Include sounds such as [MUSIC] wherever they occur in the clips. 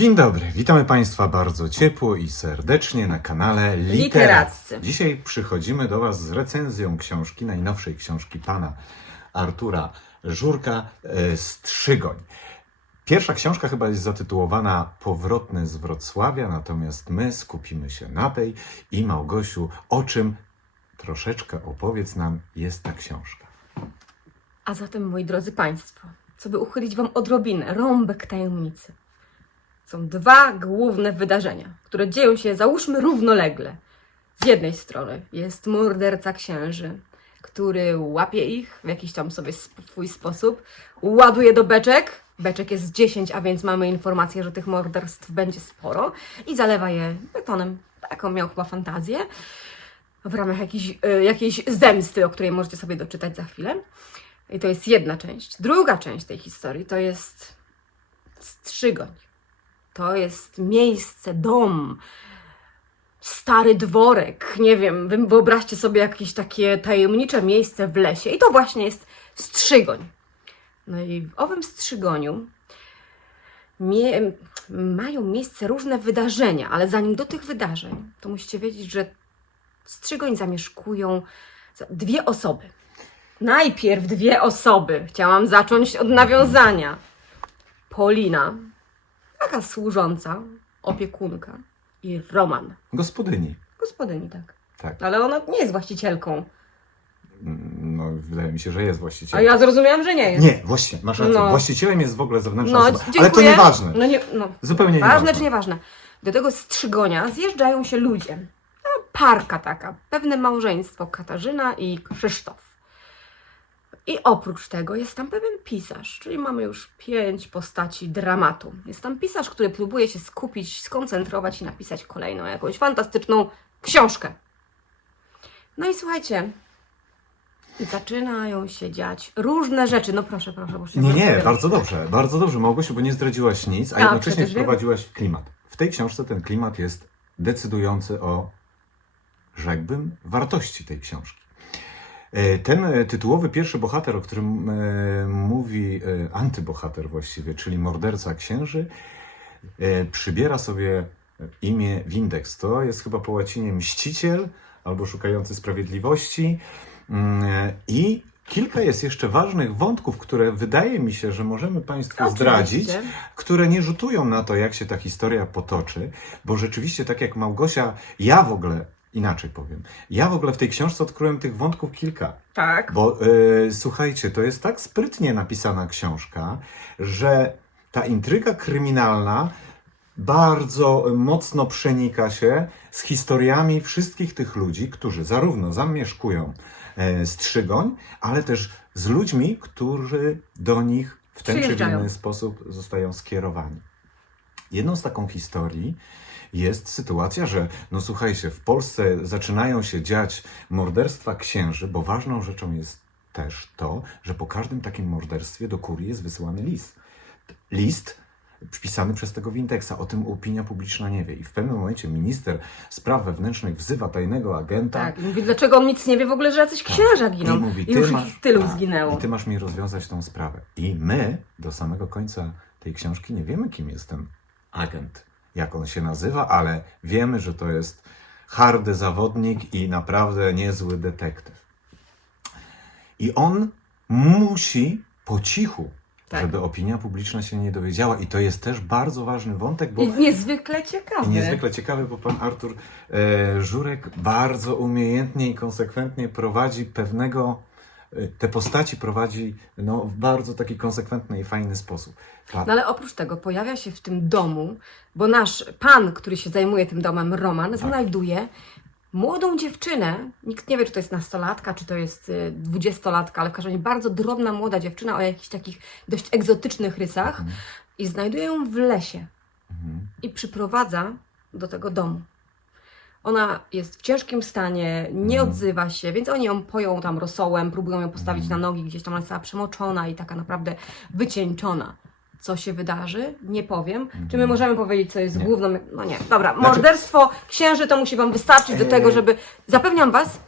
Dzień dobry, witamy Państwa bardzo ciepło i serdecznie na kanale Literaccy. Dzisiaj przychodzimy do Was z recenzją książki, najnowszej książki pana Artura Żurka, e, Strzygoń. Pierwsza książka chyba jest zatytułowana Powrotny z Wrocławia, natomiast my skupimy się na tej i Małgosiu, o czym troszeczkę opowiedz nam jest ta książka. A zatem, moi drodzy Państwo, co by uchylić Wam odrobinę, rąbek tajemnicy. Są dwa główne wydarzenia, które dzieją się, załóżmy, równolegle. Z jednej strony jest morderca księży, który łapie ich w jakiś tam sobie swój sposób, ładuje do beczek. Beczek jest 10, a więc mamy informację, że tych morderstw będzie sporo i zalewa je betonem. Taką miał chyba fantazję w ramach jakiejś, y, jakiejś zemsty, o której możecie sobie doczytać za chwilę. I to jest jedna część. Druga część tej historii to jest Strzygoń. To jest miejsce, dom, stary dworek. Nie wiem, wy wyobraźcie sobie jakieś takie tajemnicze miejsce w lesie. I to właśnie jest Strzygoń. No i w owym Strzygoniu mie- mają miejsce różne wydarzenia, ale zanim do tych wydarzeń, to musicie wiedzieć, że Strzygoń zamieszkują za- dwie osoby. Najpierw dwie osoby. Chciałam zacząć od nawiązania. Polina, taka służąca, opiekunka i Roman, Gospodyni. gospodyni, tak. Tak, Ale ona nie jest właścicielką. no wydaje mi się, że jest właściciel. A ja zrozumiałam, że nie jest. Nie, właśnie, masz rację. No. Właścicielem jest w ogóle zewnętrzna No, osoba. dziękuję. Ale to nieważne. No nie, no. Zupełnie Ważne nieważne. czy nieważne. Do tego strzygonia zjeżdżają się ludzie. No, parka taka. Pewne małżeństwo Katarzyna i Krzysztof. I oprócz tego jest tam pewien pisarz, czyli mamy już pięć postaci dramatu. Jest tam pisarz, który próbuje się skupić, skoncentrować i napisać kolejną jakąś fantastyczną książkę. No i słuchajcie, i zaczynają się dziać różne rzeczy. No proszę, proszę, proszę. Nie, nie, bardzo dobrze, bardzo dobrze, Małgosiu, bo nie zdradziłaś nic, a, A, jednocześnie wiem. wprowadziłaś w klimat. W tej książce ten klimat jest decydujący o, rzekłbym, wartości tej książki. E, Ten e, tytułowy pierwszy bohater, o którym e, mówi antybohater właściwie, czyli morderca księży, przybiera sobie imię Windex. To jest chyba po łacinie mściciel albo szukający sprawiedliwości. Mm, I kilka jest jeszcze ważnych wątków, które wydaje mi się, że możemy Państwu Oczywiście. zdradzić, które nie rzutują na to, jak się ta historia potoczy, bo rzeczywiście, tak jak Małgosia, ja w ogóle, inaczej powiem, ja w ogóle w tej książce odkryłem tych wątków kilka. Tak. Bo e, słuchajcie, to jest tak sprytnie napisana książka, że ta intryga kryminalna bardzo mocno przenika się z historiami wszystkich tych ludzi, którzy zarówno zamieszkują e, Strzygoń, ale też z ludźmi, którzy do nich w ten czy w inny sposób zostają skierowani. Jedną z taką historii jest sytuacja, że no słuchajcie, w Polsce zaczynają się dziać morderstwa księży, bo ważną rzeczą jest też to, że po każdym takim morderstwie do kurii jest wysyłany list. List pisany przez tego Winteksa. O tym opinia publiczna nie wie. I w pewnym momencie minister spraw wewnętrznych wzywa tajnego agenta. Tak, i mówi, dlaczego on nic nie wie w ogóle, że jacyś księża giną. I mówi, I już ty masz, tylu tak, zginęło. I ty masz mi rozwiązać tą sprawę. I my do samego końca tej książki nie wiemy, kim jest ten agent, jak on się nazywa, ale wiemy, że to jest hardy zawodnik i naprawdę niezły detektyw. I on musi po cichu, Tak. żeby opinia publiczna się nie dowiedziała. I to jest też bardzo ważny wątek, bo I niezwykle ciekawe. i niezwykle ciekawy, bo pan Artur e, Żurek bardzo umiejętnie i konsekwentnie prowadzi pewnego, te postaci prowadzi no, w bardzo taki konsekwentny i fajny sposób. Pa, No ale oprócz tego pojawia się w tym domu, bo nasz pan, który się zajmuje tym domem, Roman, Tak. znajduje młodą dziewczynę. Nikt nie wie, czy to jest nastolatka, czy to jest y, dwudziestolatka, ale w każdym razie bardzo drobna, młoda dziewczyna o jakichś takich dość egzotycznych rysach Mhm. i znajduje ją w lesie Mhm. i przyprowadza do tego domu. Ona jest w ciężkim stanie, nie Mhm. odzywa się, więc oni ją poją tam rosołem, próbują ją postawić Mhm. na nogi, gdzieś tam ona jest cała przemoczona i taka naprawdę wycieńczona. Co się wydarzy? Nie powiem. Czy my możemy powiedzieć, co jest Mhm. Nie. główną... No nie, dobra. Znaczy- Morderstwo księży to musi Wam wystarczyć do tego, Eee. żeby... Zapewniam Was,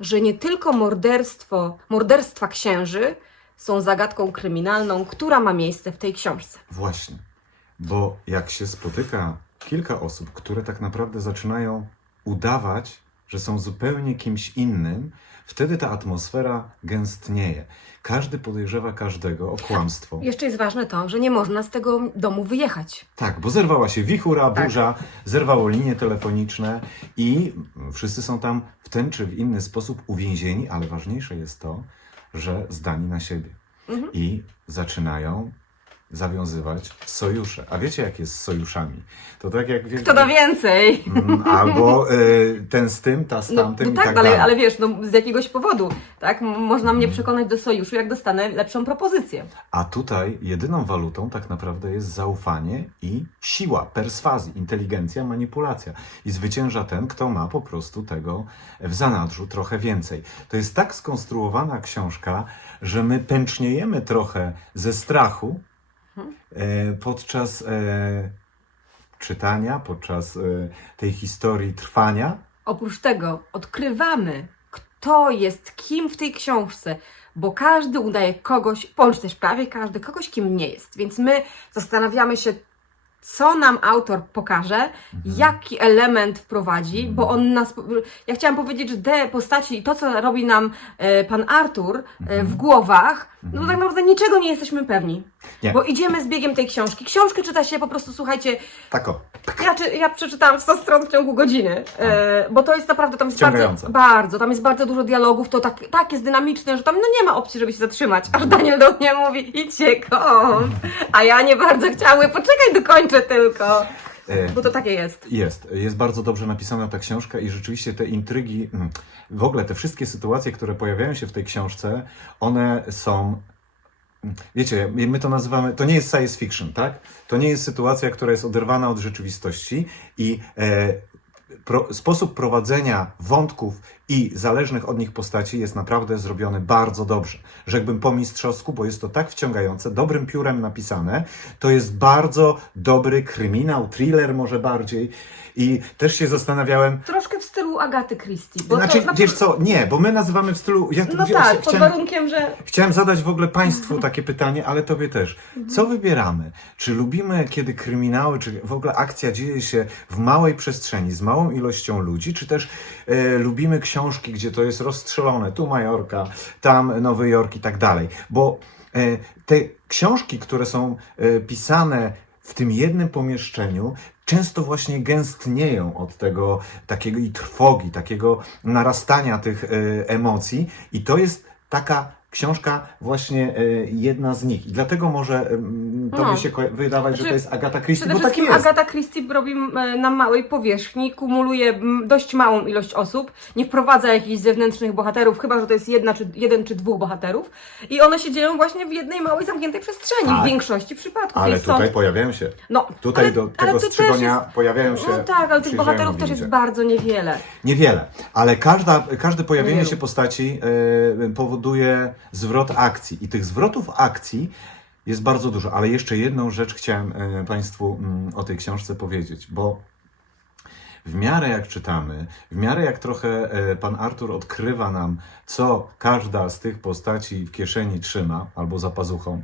że nie tylko morderstwo, morderstwa księży są zagadką kryminalną, która ma miejsce w tej książce. Właśnie. Bo jak się spotyka kilka osób, które tak naprawdę zaczynają udawać, że są zupełnie kimś innym, wtedy ta atmosfera gęstnieje. Każdy podejrzewa każdego o kłamstwo. Jeszcze jest ważne to, że nie można z tego domu wyjechać. Tak, bo zerwała się wichura, Tak. burza, zerwało linie telefoniczne i wszyscy są tam w ten czy w inny sposób uwięzieni, ale ważniejsze jest to, że zdani na siebie Mhm. i zaczynają zawiązywać sojusze. A wiecie, jak jest z sojuszami? To tak jak... wie- Kto da więcej? Mm, Albo y, ten z tym, ta z No, tamtym no i tak, tak ale, dalej. ale wiesz, no, z jakiegoś powodu, tak? M- Można mnie przekonać do sojuszu, jak dostanę lepszą propozycję. A tutaj jedyną walutą tak naprawdę jest zaufanie i siła, perswazji, inteligencja, manipulacja. I zwycięża ten, kto ma po prostu tego w zanadrzu trochę więcej. To jest tak skonstruowana książka, że my pęczniejemy trochę ze strachu podczas e, czytania, podczas e, tej historii trwania. Oprócz tego odkrywamy, kto jest kim w tej książce, bo każdy udaje kogoś, bądź też prawie każdy, kogoś, kim nie jest. Więc my zastanawiamy się, co nam autor pokaże, jaki element wprowadzi, bo on nas. Ja chciałam powiedzieć, że te postaci i to, co robi nam e, pan Artur e, w głowach, no tak naprawdę niczego nie jesteśmy pewni. Nie. Bo idziemy z biegiem tej książki. Książkę czyta się po prostu, słuchajcie, Tak o. ja, czy, ja przeczytałam 100 stron w ciągu godziny, e, bo to jest naprawdę, tam jest bardzo, Wciągające. bardzo, tam jest bardzo dużo dialogów, to tak, tak jest dynamiczne, że tam no nie ma opcji, żeby się zatrzymać, aż Daniel do mnie mówi, idźcie kąt, a ja nie bardzo chciałam, poczekaj, dokończę tylko, bo to takie jest. Jest, jest bardzo dobrze napisana ta książka i rzeczywiście te intrygi, mm, w ogóle te wszystkie sytuacje, które pojawiają się w tej książce, one są. mm, Wiecie, my to nazywamy, to nie jest science fiction, tak? To nie jest sytuacja, która jest oderwana od rzeczywistości i e, pro, sposób prowadzenia wątków i zależnych od nich postaci jest naprawdę zrobiony bardzo dobrze. Rzekłbym po mistrzowsku, bo jest to tak wciągające, dobrym piórem napisane. To jest bardzo dobry kryminał, thriller może bardziej. I też się zastanawiałem, Troszkę w stylu Agaty Christie, bo znaczy, to, na- wiesz co, nie, bo my nazywamy w stylu. Ja, no ja tak, pod chciałem, warunkiem, że Chciałem zadać w ogóle Państwu takie pytanie, ale Tobie też. Co wybieramy? Czy lubimy, kiedy kryminały, czy w ogóle akcja dzieje się w małej przestrzeni, z małą ilością ludzi, czy też e, lubimy książki, gdzie to jest rozstrzelone, tu Majorka, tam Nowy Jork i tak dalej? Bo e, te książki, które są e, pisane w tym jednym pomieszczeniu, często właśnie gęstnieją od tego takiego i trwogi, takiego narastania tych e, emocji i to jest taka książka właśnie e, jedna z nich. I dlatego może em, to No. by się ko- wydawać, że Znaczy, to jest Agata Christie, Przede bo tak wszystkim jest. Agata Christie robi e, na małej powierzchni, kumuluje dość małą ilość osób, nie wprowadza jakichś zewnętrznych bohaterów, chyba że to jest jedna, czy, jeden czy dwóch bohaterów. I one się dzieją właśnie w jednej małej, zamkniętej przestrzeni, Tak. w większości przypadków. Ale Więc tutaj pojawiają się. no, Tutaj ale, do ale tego to też strzygonia jest, pojawiają się. No tak, ale tych przyjeżdżają bohaterów też ludzie. jest bardzo niewiele. Niewiele, ale każda, każde pojawienie Niewielu. się postaci e, powoduje zwrot akcji i tych zwrotów akcji jest bardzo dużo. Ale jeszcze jedną rzecz chciałem e, Państwu mm, o tej książce powiedzieć, bo w miarę jak czytamy, w miarę jak trochę e, pan Artur odkrywa nam, co każda z tych postaci w kieszeni trzyma albo za pazuchą,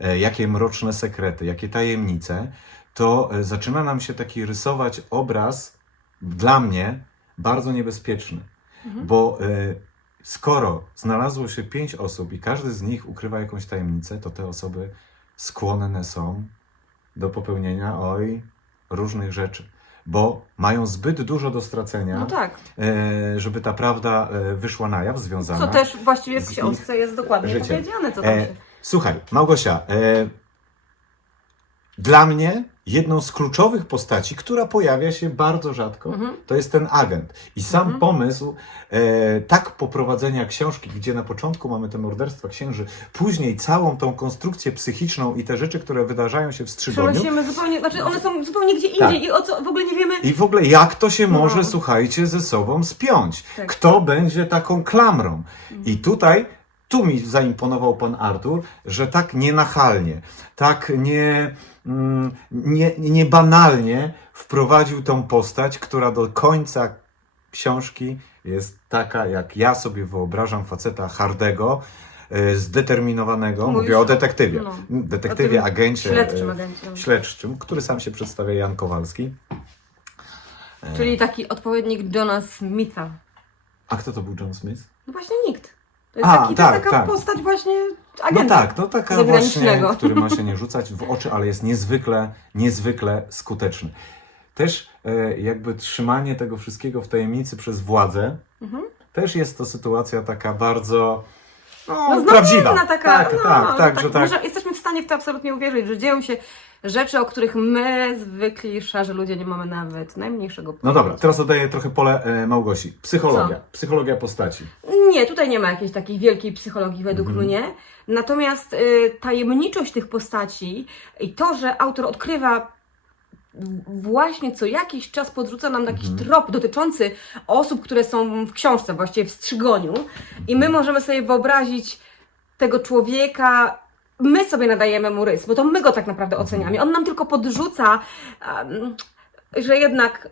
e, jakie mroczne sekrety, jakie tajemnice, to zaczyna nam się taki rysować obraz dla mnie bardzo niebezpieczny. Bo e, skoro znalazło się pięć osób i każdy z nich ukrywa jakąś tajemnicę, to te osoby skłonne są do popełnienia oj różnych rzeczy. Bo mają zbyt dużo do stracenia, No tak, e, żeby ta prawda e, wyszła na jaw, związana. co też właściwie w z ich książce jest dokładnie życiem. powiedziane, co tam E, się... słuchaj, Małgosia, e, dla mnie jedną z kluczowych postaci, która pojawia się bardzo rzadko, Mhm. to jest ten agent. I sam Mhm. pomysł e, tak poprowadzenia książki, gdzie na początku mamy te morderstwa księży, później całą tą konstrukcję psychiczną i te rzeczy, które wydarzają się w Strzygoniu. Przenosimy zupełnie, znaczy one są zupełnie gdzie indziej Tak. i o co w ogóle nie wiemy. I w ogóle jak to się No. może, słuchajcie, ze sobą spiąć? Tak. Kto będzie taką klamrą? I tutaj, tu mi zaimponował pan Artur, że tak nienachalnie, tak nie, mm, nie, nie banalnie wprowadził tą postać, która do końca książki jest taka, jak ja sobie wyobrażam faceta hardego, e, zdeterminowanego, Mówisz mówię o detektywie, no. detektywie, O agencie, Śledczym e, agencie. śledczym, który sam się przedstawia Jan Kowalski. Czyli taki odpowiednik Johna Smitha. A kto to był John Smith? No właśnie nikt. To jest, A, taki, tak, taka tak. postać właśnie No agenta. tak, no taka właśnie, zagranicznego. [LAUGHS] który ma się nie [LAUGHS] rzucać w oczy, ale jest niezwykle, niezwykle skuteczny. Też e, jakby trzymanie tego wszystkiego w tajemnicy przez władzę, Mhm. też jest to sytuacja taka bardzo no, No prawdziwa. taka, tak, no, tak, tak, że tak. Może jesteśmy w stanie w to absolutnie uwierzyć, że dzieją się rzeczy, o których my, zwykli, szarzy ludzie, nie mamy nawet najmniejszego pojęcia. No dobra, teraz oddaję trochę pole e, Małgosi. Psychologia. Psychologia postaci. Nie, tutaj nie ma jakiejś takiej wielkiej psychologii według Mhm. mnie. Natomiast y, tajemniczość tych postaci i to, że autor odkrywa właśnie co jakiś czas podrzuca nam jakiś Mhm. trop dotyczący osób, które są w książce, właściwie w strzygoniu i my możemy sobie wyobrazić tego człowieka, my sobie nadajemy mu rys, bo to my go tak naprawdę oceniamy. On nam tylko podrzuca, um, że jednak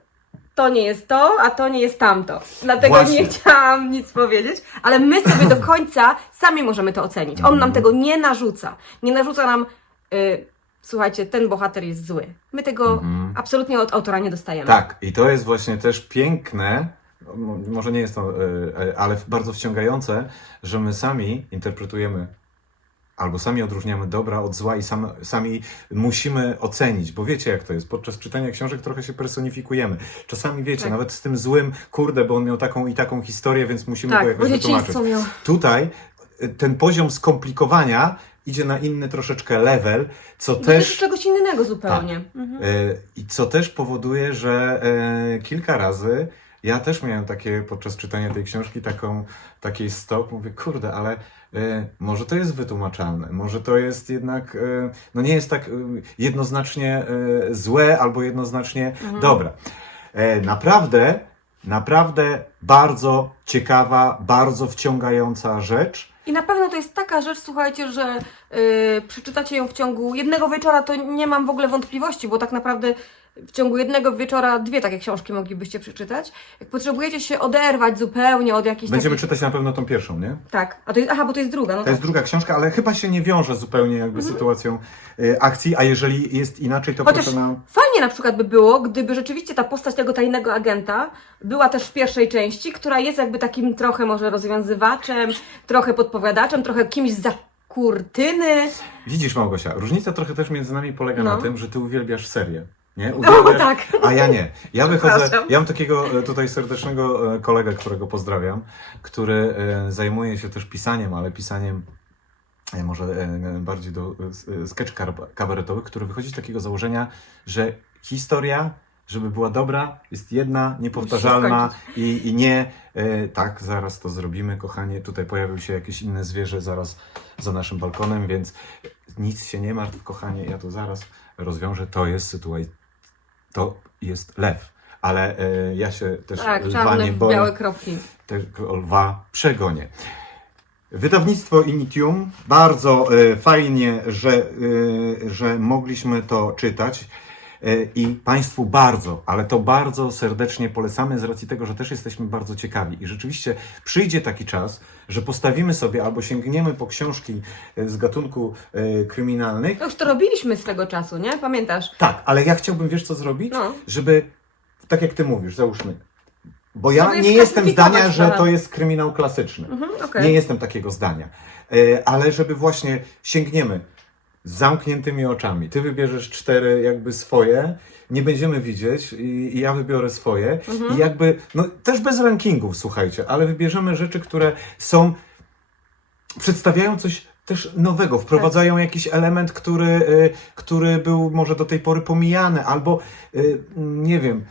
to nie jest to, a to nie jest tamto. Dlatego Właśnie. nie chciałam nic powiedzieć, ale my sobie do końca sami możemy to ocenić. On nam tego nie narzuca. Nie narzuca nam, y, słuchajcie, ten bohater jest zły. My tego Mhm. absolutnie od autora nie dostajemy. Tak, i to jest właśnie też piękne, mo- może nie jest to, e, e, ale bardzo wciągające, że my sami interpretujemy albo sami odróżniamy dobra od zła i sam, sami musimy ocenić, bo wiecie jak to jest, podczas czytania książek trochę się personifikujemy. Czasami wiecie, Tak. nawet z tym złym, kurde, bo on miał taką i taką historię, więc musimy go Tak, bo jakoś wytłumaczyć. miał. Tutaj e, ten poziom skomplikowania idzie na inny troszeczkę level, co Też... też... czegoś innego zupełnie. Mhm. E, I co też powoduje, że e, kilka razy ja też miałem takie podczas czytania tej książki taką, takiej stop, mówię, kurde, ale może to jest wytłumaczalne, może to jest jednak, e, no nie jest tak e, jednoznacznie e, złe albo jednoznacznie Mhm. dobre. E, naprawdę, naprawdę bardzo ciekawa, bardzo wciągająca rzecz. I na pewno to jest taka rzecz, słuchajcie, że yy, przeczytacie ją w ciągu jednego wieczora, to nie mam w ogóle wątpliwości, bo tak naprawdę w ciągu jednego wieczora dwie takie książki moglibyście przeczytać. Jak potrzebujecie się oderwać zupełnie od jakichś Będziemy takich... czytać na pewno tą pierwszą, nie? Tak, a to jest, aha, bo to jest druga, no To tak. jest druga książka, ale chyba się nie wiąże zupełnie jakby z sytuacją y, akcji, a jeżeli jest inaczej, to Chociaż proszę nam... fajnie na przykład by było, gdyby rzeczywiście ta postać tego tajnego agenta była też w pierwszej części, która jest jakby takim trochę może rozwiązywaczem, trochę podpowiadaczem, trochę kimś za kurtyny. Widzisz Małgosia, różnica trochę też między nami polega No. na tym, że ty uwielbiasz serię. Nie? O, Uwielbiasz, tak. A ja nie. Ja wychodzę, Przepraszam. ja mam takiego e, tutaj serdecznego e, kolegę, którego pozdrawiam, który e, zajmuje się też pisaniem, ale pisaniem e, może e, bardziej do e, sketch kar- kabaretowych, który wychodzi z takiego założenia, że historia, żeby była dobra, jest jedna, niepowtarzalna i, i nie, e, tak, zaraz to zrobimy, kochanie, tutaj pojawił się jakieś inne zwierzę zaraz za naszym balkonem, więc nic się nie martw, kochanie, ja to zaraz rozwiążę, to jest sytuacja, to jest lew. Ale e, ja się też Tak, lwa czarne nie boję białe kropki. tego lwa przegonię. Wydawnictwo Initium, bardzo e, fajnie, że, e, że mogliśmy to czytać. E, I Państwu bardzo, ale to bardzo serdecznie polecamy z racji tego, że też jesteśmy bardzo ciekawi. I rzeczywiście przyjdzie taki czas, że postawimy sobie albo sięgniemy po książki e, z gatunku e, kryminalnych. No już to robiliśmy swego czasu, nie? Pamiętasz? Tak, ale ja chciałbym, wiesz co zrobić? No. Żeby, tak jak ty mówisz, załóżmy. Bo ja nie jestem zdania, że to jest kryminał klasyczny. Mhm, okej. Nie jestem takiego zdania. Ale żeby właśnie sięgniemy z zamkniętymi oczami. Ty wybierzesz cztery jakby swoje, nie będziemy widzieć i, i ja wybiorę swoje. Mhm. I jakby, no też bez rankingów, słuchajcie, ale wybierzemy rzeczy, które są, przedstawiają coś też nowego, wprowadzają jakiś element, który, y, który był może do tej pory pomijany, albo y, nie wiem,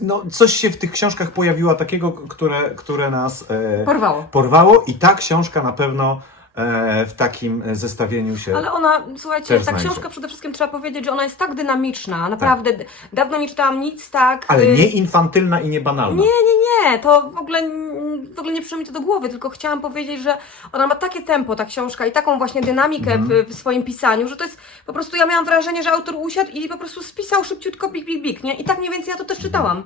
no, coś się w tych książkach pojawiło takiego, które, które nas e, Porwało. porwało i ta książka na pewno w takim zestawieniu się... Ale ona, słuchajcie, ta książka przede wszystkim trzeba powiedzieć, że ona jest tak dynamiczna, naprawdę. d- Dawno nie czytałam nic tak. Ale y, nie infantylna i nie banalna. Nie, nie, nie, to w ogóle, w ogóle nie przyszło mi to do głowy, tylko chciałam powiedzieć, że ona ma takie tempo, ta książka, i taką właśnie dynamikę Mhm. w, w swoim pisaniu, że to jest po prostu, ja miałam wrażenie, że autor usiadł i po prostu spisał szybciutko, bik, bik, bik, nie? I tak mniej więcej ja to też czytałam.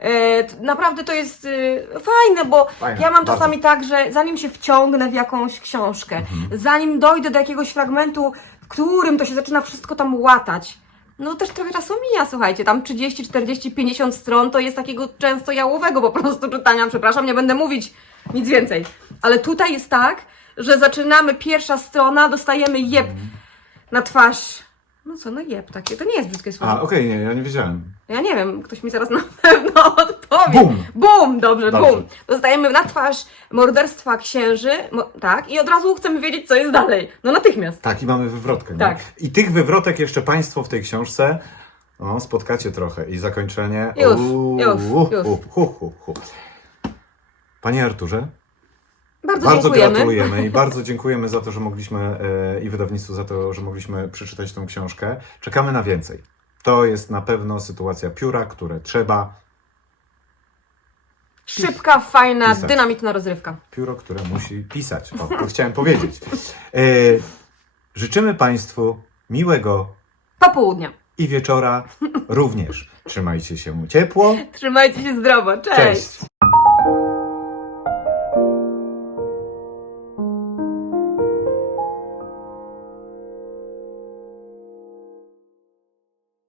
E, naprawdę to jest y, fajne, bo Fajne, ja mam bardzo. czasami tak, że zanim się wciągnę w jakąś książkę, Mhm. zanim dojdę do jakiegoś fragmentu, w którym to się zaczyna wszystko tam łatać, no też trochę czasu mija, słuchajcie, tam 30, 40, 50 stron to jest takiego często jałowego po prostu czytania, przepraszam, nie będę mówić nic więcej. Ale tutaj jest tak, że zaczynamy pierwsza strona, dostajemy jeb Mhm. na twarz. No co, no jeb takie, to nie jest brzydkie słowo. A, okej, nie, ja nie wiedziałem. Ja nie wiem, ktoś mi zaraz na pewno [LAUGHS] odpowie. Bum. Bum, dobrze, Dobrze. bum. Dostajemy na twarz morderstwa księży, mo, tak, i od razu chcemy wiedzieć, co jest dalej. No natychmiast. Tak, i mamy wywrotkę. nie? Tak. I tych wywrotek jeszcze Państwo w tej książce o, spotkacie trochę. I zakończenie. Już, Uuu, już, hu, już. hu, hu, hu. Panie Arturze, Bardzo, bardzo dziękujemy. gratulujemy i bardzo [LAUGHS] dziękujemy za to, że mogliśmy e, i wydawnictwu za to, że mogliśmy przeczytać tę książkę. Czekamy na więcej. To jest na pewno sytuacja pióra, które trzeba. Szybka, fajna, Pisać. dynamitna rozrywka. Pióro, które musi pisać. O, to chciałem powiedzieć. E, życzymy Państwu miłego Popołudnia. i wieczora również. Trzymajcie się ciepło. [LAUGHS] Trzymajcie się zdrowo. Cześć. Cześć.